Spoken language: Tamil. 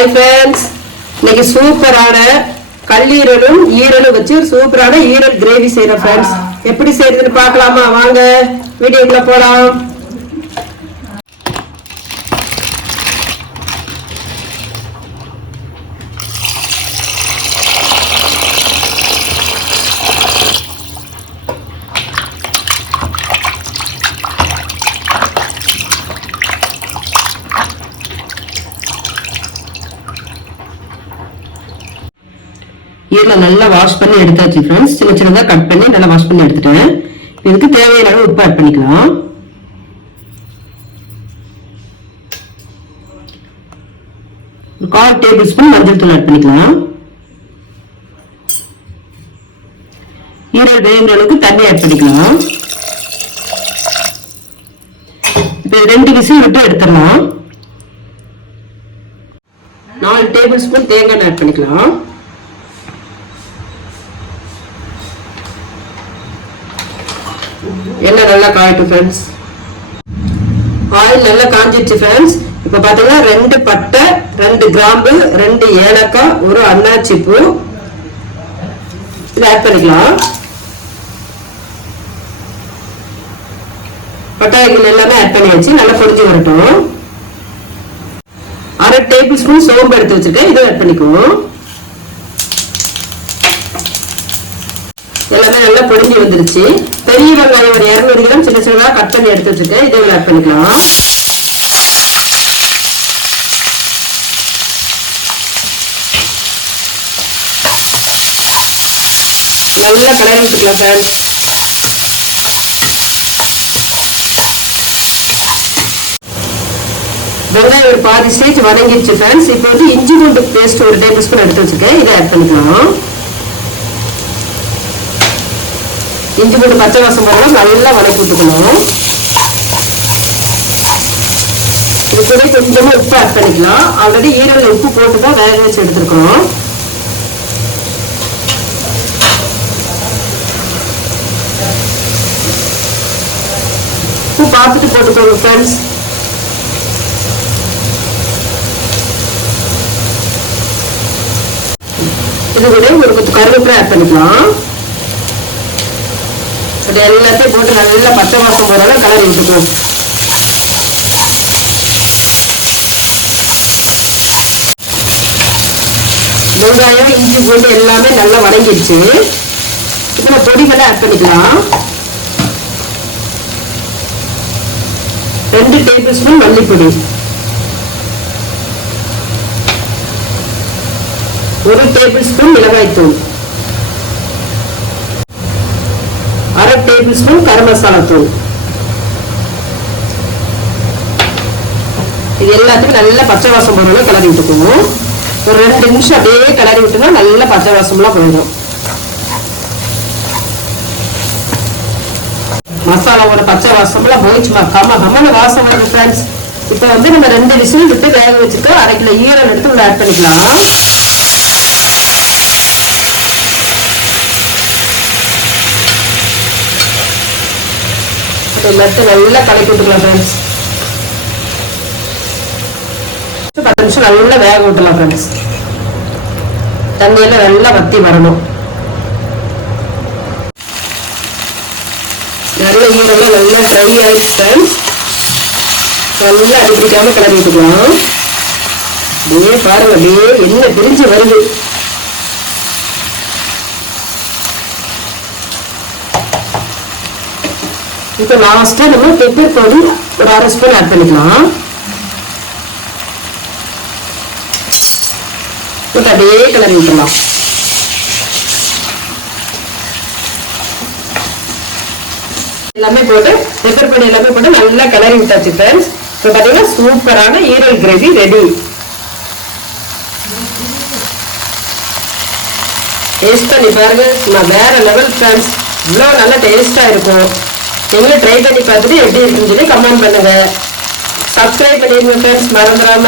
Hi friends, இன்னைக்கு சூப்பரான கல்லீரலும் ஈரலும் வச்சு சூப்பரான ஈரல் கிரேவி செய்யறோம் ஃப்ரெண்ட்ஸ். எப்படி செய்யறதுன்னு பார்க்கலாமா? வாங்க வீடியோக்குள்ள போலாம். ஈரலை நல்லா வாஷ் பண்ணி எடுத்தாச்சு ஃப்ரெண்ட்ஸ். சின்ன சின்னதாக கட் பண்ணி நல்லா வாஷ் பண்ணி எடுத்துட்டேன். இதுக்கு தேவையான அளவு உப்பு ஆட் பண்ணிக்கலாம். ஒரு 1/4 டேபிள் ஸ்பூன் மஞ்சள் தூள் ஆட் பண்ணிக்கலாம். ஈரல் வேகிற அளவுக்கு தண்ணி ஆட் பண்ணிக்கலாம். இப்போ 2 விசில் விட்டு எடுத்துடலாம். 4 டேபிள் ஸ்பூன் தேங்காய் ஆட் பண்ணிக்கலாம். எண்ணெய் நல்லா காயட்டும் ஃப்ரெண்ட்ஸ். ஆயில் நல்லா காஞ்சிடுச்சு ஃப்ரெண்ட்ஸ். இப்போ பார்த்தீங்கன்னா 2 பட்டை, 2 கிராம்பு, 2 ஏலக்காய், 1 அன்னாச்சி பூ இதை ஆட் பண்ணிக்கலாம். பட்டாய்கள் எல்லாமே ஆட் பண்ணியாச்சு. நல்லா பொரிஞ்சு வரட்டும். 1/2 டேபிள் ஸ்பூன் சோம்பு எடுத்து வச்சுருக்கேன். இதை ஆட் பண்ணிக்குவோம். எல்லாமே நல்லா பொரிஞ்சு வந்துருச்சு. பெரிய வெங்காயம் ஒரு 200 கிராம் சின்ன சின்னதாக கட் பண்ணி எடுத்து வச்சுருக்கேன். இதை ஆட் பண்ணிக்கலாம். நல்லா கலரி விட்டுக்கலாம் ஃப்ரெண்ட்ஸ். வெங்காயம் ஒரு பாதி ஸ்டேஜ் வதங்கிடுச்சு ஃப்ரெண்ட்ஸ். இப்போ வந்து இஞ்சி பூண்டு பேஸ்ட் ஒரு டேபிள் ஸ்பூன் எடுத்து வச்சுருக்கேன். இதை ஆட் பண்ணிக்கலாம். இஞ்சி பூண்டு பச்சை வாசம் போகலாம் நல்லா வதக்கி விட்டுக்கணும். இது கூட கொஞ்சமா உப்பு ஆட் பண்ணிக்கலாம். ஆல்ரெடி ஈரல் உப்பு போட்டு தான் வேக வச்சு எடுத்துருக்கோம். உப்பு பார்த்துட்டு போட்டுக்கோங்க ஃப்ரெண்ட்ஸ். இது கூட ஒரு கொத்து கருவேப்பிலை ஆட் பண்ணிக்கலாம். எல்லாத்தையும் போட்டு நல்லா பச்சை வாசம் போறாங்க கலரி விட்டுக்குவோம். வெங்காயம் இஞ்சி பூண்டு எல்லாமே நல்லா வதங்கிடுச்சு. இப்போ பொடிகளை ஆட் பண்ணிக்கலாம். 2 டேபிள் ஸ்பூன் மல்லிப்பொடி, 1 டேபிள் ஸ்பூன் மிளகாய்த்தூள், 1/2 டேபிள் ஸ்பூன் கரம் மசாலா தூள். இது எல்லாத்துக்கும் நல்லா பச்சை வாசம் போடணும். கலரி விட்டுக்கணும். ஒரு 2 நிமிஷம் அப்படியே கலரி விட்டுனா நல்லா பச்சை வாசம்லாம் போயிடும். மசாலாவோட பச்சை வாசம்லாம் போயிடுச்சுமா கம்மன வாசம் வருது ஃப்ரெண்ட்ஸ். இப்போ வந்து நம்ம 2 விசில் விட்டு வேக வச்சுட்டு 1/2 கிலோ ஈரல் எடுத்து உள்ள ஆட் பண்ணிக்கலாம். எல்லாத்தையும் நல்லா கலக்கி விட்டுக்கலாம் ஃப்ரெண்ட்ஸ். 10 நிமிஷம் நல்லா வேக விட்டுலாம் ஃப்ரெண்ட்ஸ். தண்ணியெல்லாம் நல்லா வத்தி வரணும். நல்ல ஈரெல்லாம் நல்லா ட்ரை ஆயிடுச்சு ஃப்ரெண்ட்ஸ். நல்லா அடிப்பிடிக்காம கிளறி விட்டுக்கலாம். அப்படியே பாருங்க, அப்படியே எண்ணெய் பிரிஞ்சு வருது. இப்போ லாஸ்டா நம்ம பெப்பர் பொடி ஒரு 1/2 ஸ்பூன் ஆட் பண்ணிக்கலாம். போட்டு அப்படியே கிளறி விட்டுலாம். எல்லாமே போட்டு பெப்பர் பொடி எல்லாமே போட்டு நல்லா கிளறி விட்டாச்சு ஃப்ரெண்ட்ஸ். இப்போ பார்த்தீங்கன்னா சூப்பரான ஈரல் கிரேவி ரெடி. டேஸ்ட் பண்ணி பாருங்க, நான் வேற லெவல் ஃப்ரெண்ட்ஸ். இவ்வளோ நல்லா டேஸ்டா இருக்கும். நீங்களும் ட்ரை பண்ணி பார்த்துட்டு எப்படி இருக்குன்னு சொல்லி கமெண்ட் பண்ணுங்க. சப்ஸ்கிரைப் பண்ணிடுங்க ஃப்ரெண்ட்ஸ், மறந்துடாம.